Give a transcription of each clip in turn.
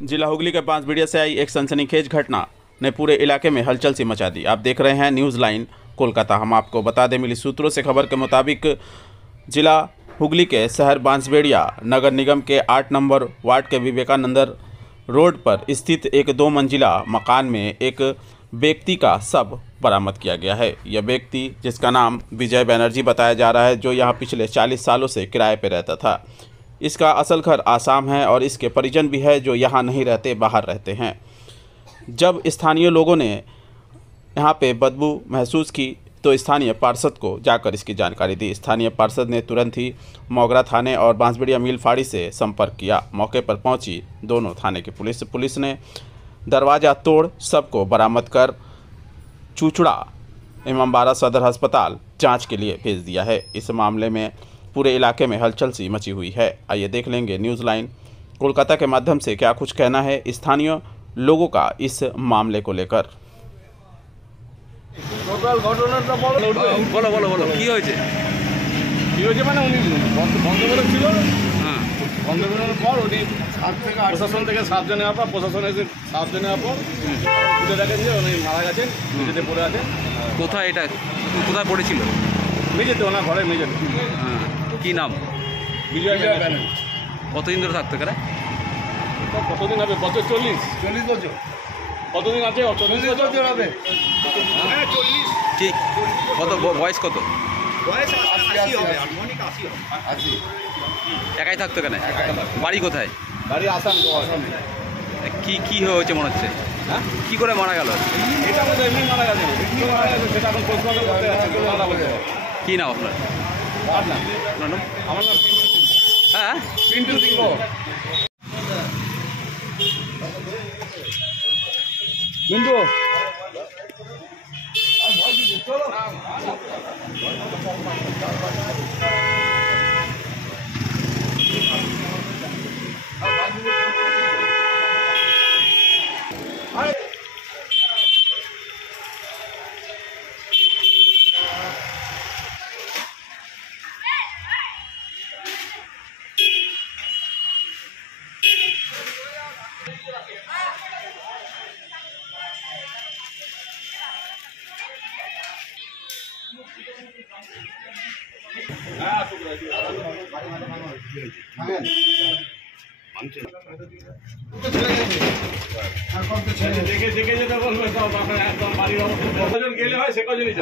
जिला हुगली के बांसबेड़िया से आई एक सनसनीखेज घटना ने पूरे इलाके में हलचल सी मचा दी। आप देख रहे हैं न्यूज़ लाइन कोलकाता। हम आपको बता दें, मिली सूत्रों से खबर के मुताबिक जिला हुगली के शहर बांसबेड़िया नगर निगम के 8 नंबर वार्ड के विवेकानंद रोड पर स्थित एक 2 मंजिला मकान में एक व्यक्ति का शव बरामद किया गया है। यह व्यक्ति, जिसका नाम विजय बनर्जी बताया जा रहा है, जो यहाँ पिछले 40 सालों से किराए पर रहता था। इसका असल घर आसाम है और इसके परिजन भी है जो यहाँ नहीं रहते, बाहर रहते हैं। जब स्थानीय लोगों ने यहाँ पे बदबू महसूस की तो स्थानीय पार्षद को जाकर इसकी जानकारी दी। स्थानीय पार्षद ने तुरंत ही मोगरा थाने और बांसबेड़िया मिल फाड़ी से संपर्क किया। मौके पर पहुंची दोनों थाने की पुलिस ने दरवाज़ा तोड़ सबको बरामद कर चूचड़ा इमामबाड़ा सदर अस्पताल जांच के लिए भेज दिया है। इस मामले में पूरे इलाके में हलचल सी मची हुई है। आइए देख लेंगे न्यूज़ लाइन कोलकाता के माध्यम से क्या कुछ कहना है स्थानीय लोगों का इस मामले को लेकर। প্রশাসন থেকে 7 জনের আপা প্রশাসন এসে 7 জনের আপা তুলে দেখেন যে উনি মারা গেছেন, মেঝেতে পড়ে আছেন। কোথায় এটা কোথায় পড়েছিল? মেঝেতে, ওনার ঘরে মেঝেতে। কি নাম? বিজয় ব্যানার্জি। কতদিন ধরে থাকতো এখানে? কতদিন হবে? বছর 40 বছর। কতদিন আছে? 40 বছর হবে। হ্যাঁ 40। ঠিক কত বয়স? কত বয়স? 80 হবে, আনুমানিক 80 হবে। 80। একাই থাকতো এখানে? বাড়ি কোথায়? বাড়ি আসামে। কি কি হয়েছে মনে হচ্ছে? হ্যাঁ, কি করে মারা গেল? এটা আমাদের এমনি মারা গেছে, সেটা এখন পোস্টমর্টম করতে আছে। কি নাম আপনার? আপনার নাম? আমার নাম হ্যাঁ পিন্টু সিংহ। মিন্টু দেখে যেটা বলবে একদম বাড়ির অবস্থা কজন গেলে হয় সে কজনই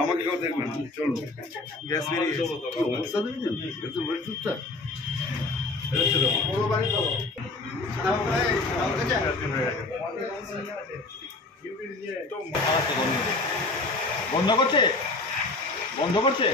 আমাকে কেউ দেখবেন। চলুন, গ্যাস বেরিয়ে অবস্থা দেখবেন। বন্ধ করছে।